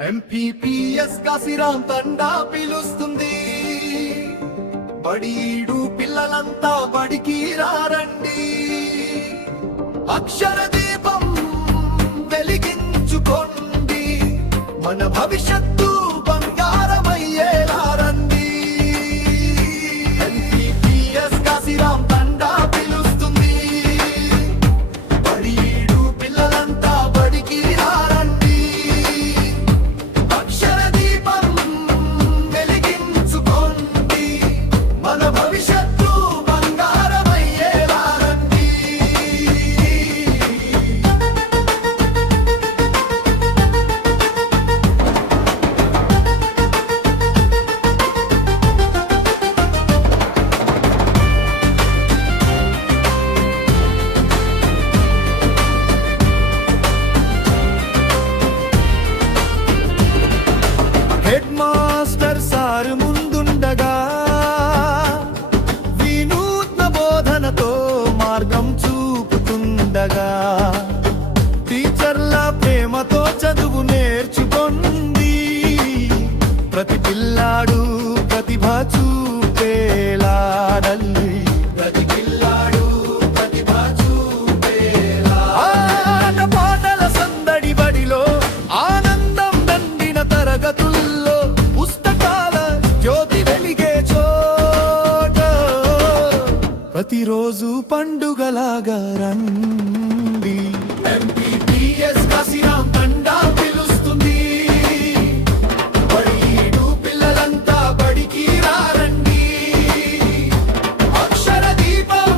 MPPS Kashiram తండా పిలుస్తుంది. బడీడు పిల్లలంతా బడికి రారండి. అక్షర దీపం వెలిగించుకోండి, మన భవిష్యత్తు బంగారమయ్యేలా రండి. ఎంపీపీఎస్ కాశీరాం తండా పిలుస్తుంది. బడీడు పిల్లలంతా బడికి రారండి. అక్షర దీపం వెలిగించుకోండి, మన భవిష్యత్తు బంగారమయ్యేలా రండి. హెడ్ మాస్టర్ సార్ ముందుండగా వినూత్న బోధనతో మార్గం చూపుతుండగా, టీచర్ల ప్రేమతో చదువు నేర్చుకోండి. ప్రతి పిల్లాడు ప్రతిభ చూపేలా రండి. ప్రతి పిల్లాడు ప్రతిభ చూపేలా పాటల సందడి బడిలో ఆనందం దండిన తరగతుల్లో పుస్తకాల జ్యోతి వెలిగే చోట ప్రతిరోజు పండుగలాగా రండి. ఎంపీపీఎస్ కాశీరాం తండా పిలుస్తుంది. బడీడు పిల్లలంతా బడికి రారండి. అక్షర దీపం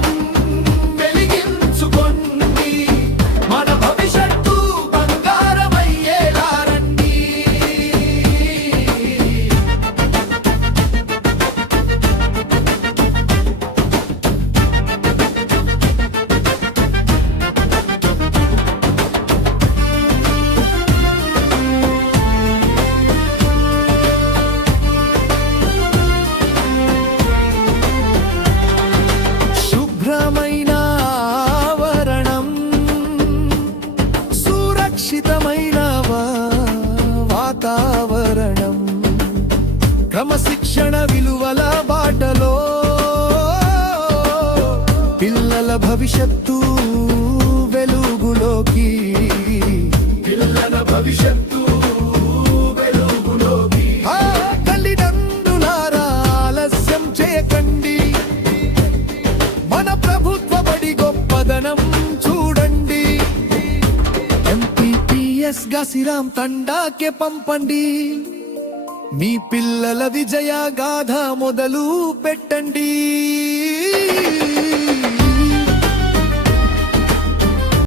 వెలిగించుకోండి, మన భవిష్యత్తు బంగారమయ్యేలా రండి. శుభ్రమైన ఆవరణం, సురక్షితమైన వాతావరణం, క్రమశిక్షణ విలువల బాటలో పిల్లల భవిష్యత్తు వెలుగులోకి. పిల్లల భవిష్యత్తు వెలుగులోకి. తల్లిదండ్రులారా ఆలస్యం చేయకండి, మన ప్రభుత్వ బడి గొప్పదనం చూడండి. ఎంపీపీఎస్ కాశీరాం తండాకే పంపండి. మీ పిల్లల విజయ గాథ మొదలు పెట్టండి.